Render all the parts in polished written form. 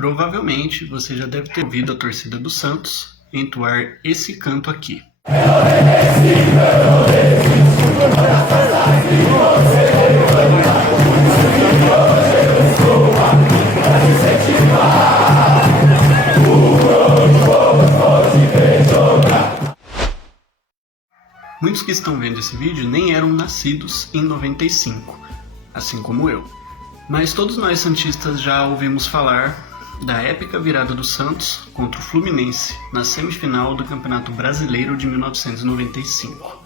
Provavelmente você já deve ter ouvido a torcida do Santos entoar esse canto aqui. Muitos que estão vendo esse vídeo nem eram nascidos em 95, assim como eu. Mas todos nós santistas já ouvimos falar da épica virada do Santos contra o Fluminense na semifinal do Campeonato Brasileiro de 1995.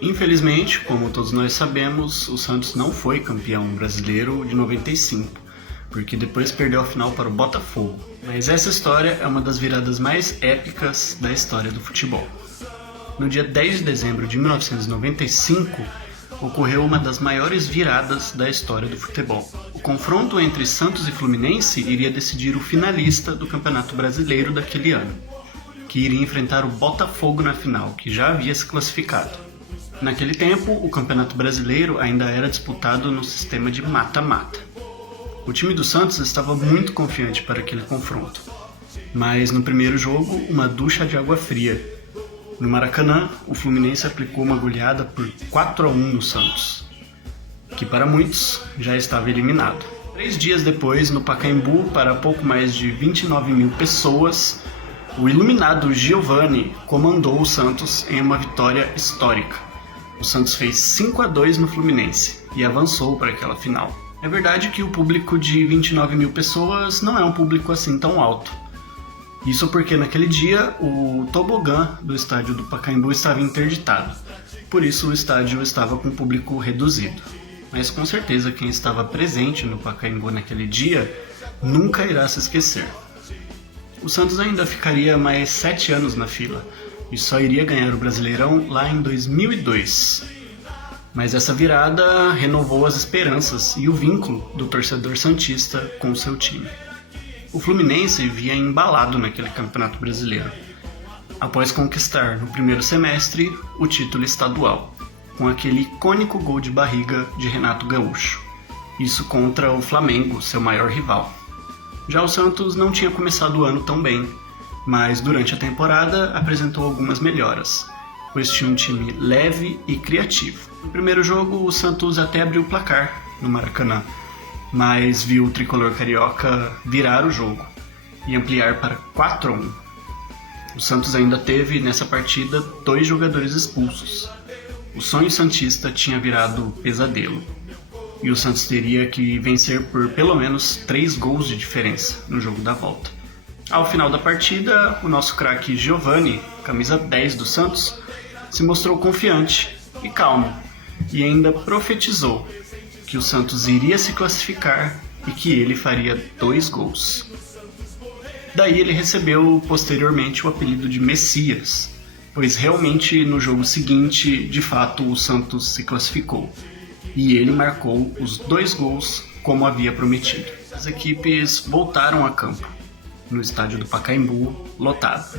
Infelizmente, como todos nós sabemos, o Santos não foi campeão brasileiro de 95, porque depois perdeu a final para o Botafogo. Mas essa história é uma das viradas mais épicas da história do futebol. No dia 10 de dezembro de 1995, ocorreu uma das maiores viradas da história do futebol. O confronto entre Santos e Fluminense iria decidir o finalista do Campeonato Brasileiro daquele ano, que iria enfrentar o Botafogo na final, que já havia se classificado. Naquele tempo, o Campeonato Brasileiro ainda era disputado no sistema de mata-mata. O time do Santos estava muito confiante para aquele confronto, mas no primeiro jogo, uma ducha de água fria. No Maracanã, o Fluminense aplicou uma goleada por 4-1 no Santos, que para muitos já estava eliminado. 3 dias depois, no Pacaembu, para pouco mais de 29 mil pessoas, o iluminado Giovani comandou o Santos em uma vitória histórica. O Santos fez 5-2 no Fluminense e avançou para aquela final. É verdade que o público de 29 mil pessoas não é um público assim tão alto. Isso porque naquele dia o tobogã do estádio do Pacaembu estava interditado, por isso o estádio estava com público reduzido. Mas com certeza quem estava presente no Pacaembu naquele dia nunca irá se esquecer. O Santos ainda ficaria mais 7 anos na fila e só iria ganhar o Brasileirão lá em 2002. Mas essa virada renovou as esperanças e o vínculo do torcedor santista com seu time. O Fluminense via embalado naquele Campeonato Brasileiro, após conquistar no primeiro semestre o título estadual, com aquele icônico gol de barriga de Renato Gaúcho, isso contra o Flamengo, seu maior rival. Já o Santos não tinha começado o ano tão bem, mas durante a temporada apresentou algumas melhoras, pois tinha um time leve e criativo. No primeiro jogo, o Santos até abriu o placar no Maracanã, mas viu o tricolor carioca virar o jogo e ampliar para 4-1. O Santos ainda teve nessa partida 2 jogadores expulsos. O sonho santista tinha virado pesadelo e o Santos teria que vencer por pelo menos 3 gols de diferença no jogo da volta. Ao final da partida, o nosso craque Giovani, camisa 10 do Santos, se mostrou confiante e calmo e ainda profetizou que o Santos iria se classificar e que ele faria 2 gols. Daí ele recebeu posteriormente o apelido de Messias, pois realmente no jogo seguinte, de fato, o Santos se classificou e ele marcou os 2 gols como havia prometido. As equipes voltaram a campo, no estádio do Pacaembu, lotado.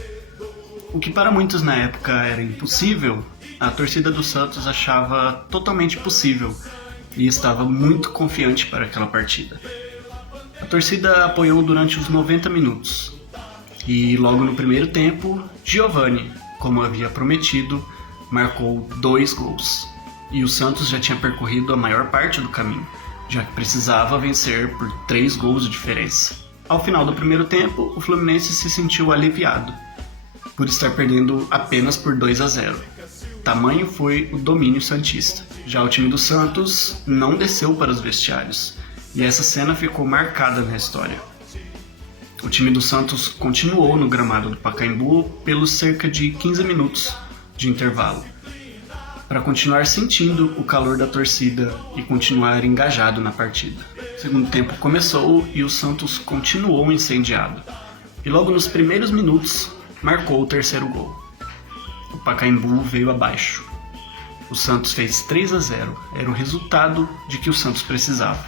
O que para muitos na época era impossível, a torcida do Santos achava totalmente possível e estava muito confiante para aquela partida. A torcida apoiou durante os 90 minutos e logo no primeiro tempo, Giovani, como havia prometido, marcou 2 gols. E o Santos já tinha percorrido a maior parte do caminho, já que precisava vencer por 3 gols de diferença. Ao final do primeiro tempo, o Fluminense se sentiu aliviado por estar perdendo apenas por 2-0. Tamanho foi o domínio santista. Já o time do Santos não desceu para os vestiários, e essa cena ficou marcada na história. O time do Santos continuou no gramado do Pacaembu pelos cerca de 15 minutos de intervalo, para continuar sentindo o calor da torcida e continuar engajado na partida. O segundo tempo começou e o Santos continuou incendiado, e logo nos primeiros minutos marcou o 3º gol. O Pacaembu veio abaixo. O Santos fez 3-0, era o resultado de que o Santos precisava.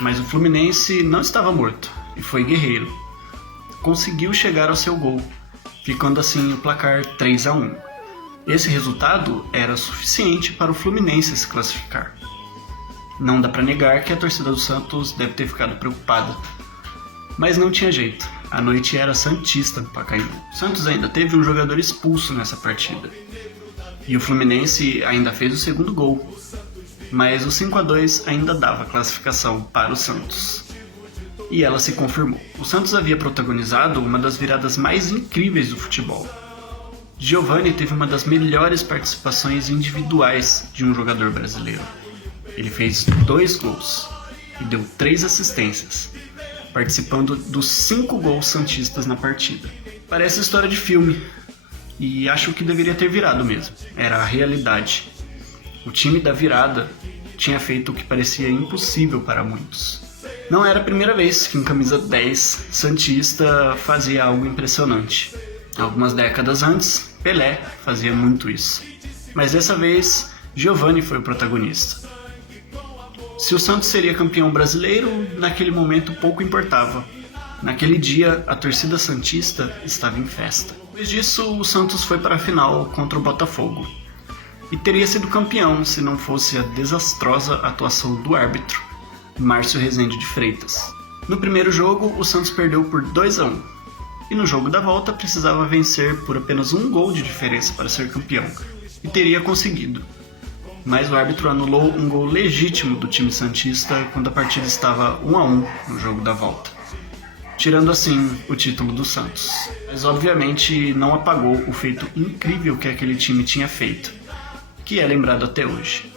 Mas o Fluminense não estava morto e foi guerreiro. Conseguiu chegar ao seu gol, ficando assim o placar 3-1. Esse resultado era suficiente para o Fluminense se classificar. Não dá para negar que a torcida do Santos deve ter ficado preocupada. Mas não tinha jeito, a noite era santista no Pacaembu. O Santos ainda teve um jogador expulso nessa partida. E o Fluminense ainda fez o segundo gol, mas o 5-2 ainda dava classificação para o Santos. E ela se confirmou. O Santos havia protagonizado uma das viradas mais incríveis do futebol. Giovani teve uma das melhores participações individuais de um jogador brasileiro. Ele fez 2 gols e deu 3 assistências, participando dos 5 gols santistas na partida. Parece história de filme, e acho que deveria ter virado mesmo. Era a realidade. O time da virada tinha feito o que parecia impossível para muitos. Não era a primeira vez que um camisa 10 santista fazia algo impressionante. Algumas décadas antes, Pelé fazia muito isso. Mas dessa vez, Giovani foi o protagonista. Se o Santos seria campeão brasileiro, naquele momento pouco importava. Naquele dia, a torcida santista estava em festa. Depois disso, o Santos foi para a final contra o Botafogo. E teria sido campeão se não fosse a desastrosa atuação do árbitro, Márcio Rezende de Freitas. No primeiro jogo, o Santos perdeu por 2-1. E no jogo da volta precisava vencer por apenas 1 gol de diferença para ser campeão. E teria conseguido. Mas o árbitro anulou um gol legítimo do time santista quando a partida estava 1-1 no jogo da volta, tirando assim o título do Santos. Mas obviamente não apagou o feito incrível que aquele time tinha feito, que é lembrado até hoje.